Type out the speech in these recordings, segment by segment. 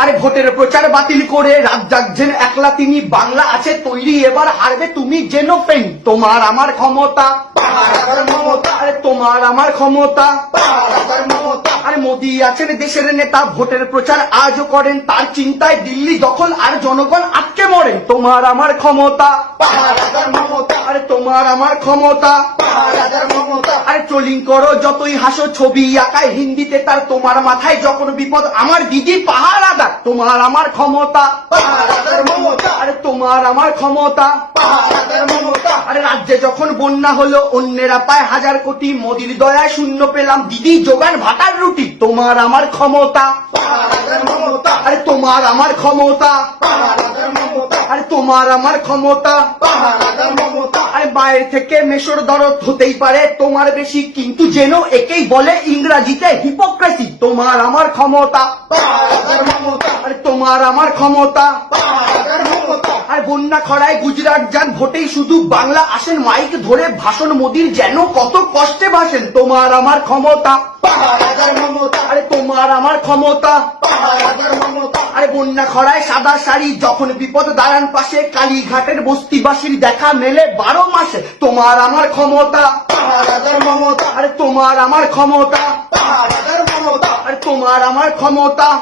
আরে ভোটের প্রচার বাতিল করে রাত জাগছেন একলা তিনি, বাংলা আছে তৈরি, এবার হারবে তুমি যেন পেন তোমার আমার ক্ষমতা। তোমার আমার ক্ষমতা। আরে মোদি আছেন দেশের নেতা, ভোটের প্রচার আজও করেন, তার চিন্তায় দিল্লি দখল, আর জনগণ আটকে মরেন তোমার আমার ক্ষমতা। আরে, তোমার আমার ক্ষমতা। আরে, ট্রোলিং করো, যতই হাসো, ছবি আঁকায় হিন্দিতে তার তোমার মাথায় যখন বিপদ, আমার দিদি পাহাড় আদা তোমার আমার ক্ষমতা। আরে, তোমার আমার ক্ষমতা। আরে, রাজ্যে যখন বন্যা হলো, অন্যেরা পায় হাজার কোটি। মোদির দয়ায় শূন্য পেলাম দিদি, যোগান ভাটার রুটি, তোমার আমার ক্ষমতা। আরে তোমার আমার ক্ষমতা। আরে তোমার আমার ক্ষমতা। আরে বাইরে থেকে মেশর দরদ হতেই পারে, তোমার বেশি, কিন্তু যেন একেই বলে ইংরাজিতে হিপোক্রেসি তোমার আমার ক্ষমতা। আরে তোমার আমার ক্ষমতা। আর বন্যা খরায় গুজরাট যান, ভোটেই শুধু বাংলা আসেন, মাইক ধরে ভাষণ মোদির যেন কত কষ্টে ভাসেন, তোমার আমার ক্ষমতা। আরে তোমার আমার ক্ষমতা। আরে বন্যা খরায় সাদা শাড়ি, যখন বিপদ দাঁড়ান পাশে, কালীঘাটের বস্তিবাসীর দেখা মেলে বারো মাসে। তোমার আমার ক্ষমতা। আরে তোমার আমার ক্ষমতা। আরে তোমার আমার ক্ষমতা।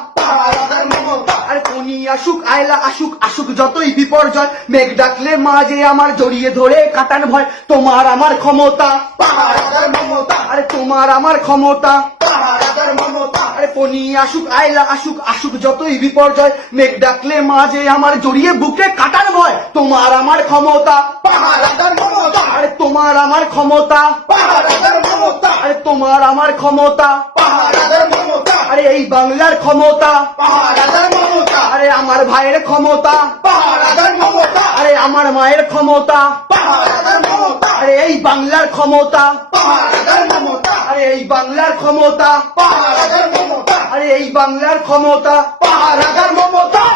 আসুক, আয়লা আসুক আসুক যতই বিপর্যয়। মেঘ ডাকলে মাঝে আমার জড়িয়ে ধরে কাটান ভয়। তোমার আমার ক্ষমতা। আরে তোমার আমার ক্ষমতা। আরে আসুক আয়লা আসুক আসুক যতই বিপর্যয়, মেঘ ডাকলে মাঝে আমার জড়িয়ে বুকে কাটার ভয়। তোমার আমার ক্ষমতা তোমার আমার ক্ষমতা আরে তোমার আমার ক্ষমতা আরে এই বাংলার ক্ষমতা আরে আমার ভাইয়ের ক্ষমতা আরে আমার মায়ের ক্ষমতা আরে এই বাংলার ক্ষমতা আরে এই বাংলার ক্ষমতা আরে এই বাংলার ক্ষমতা পাহারাগার মমতা।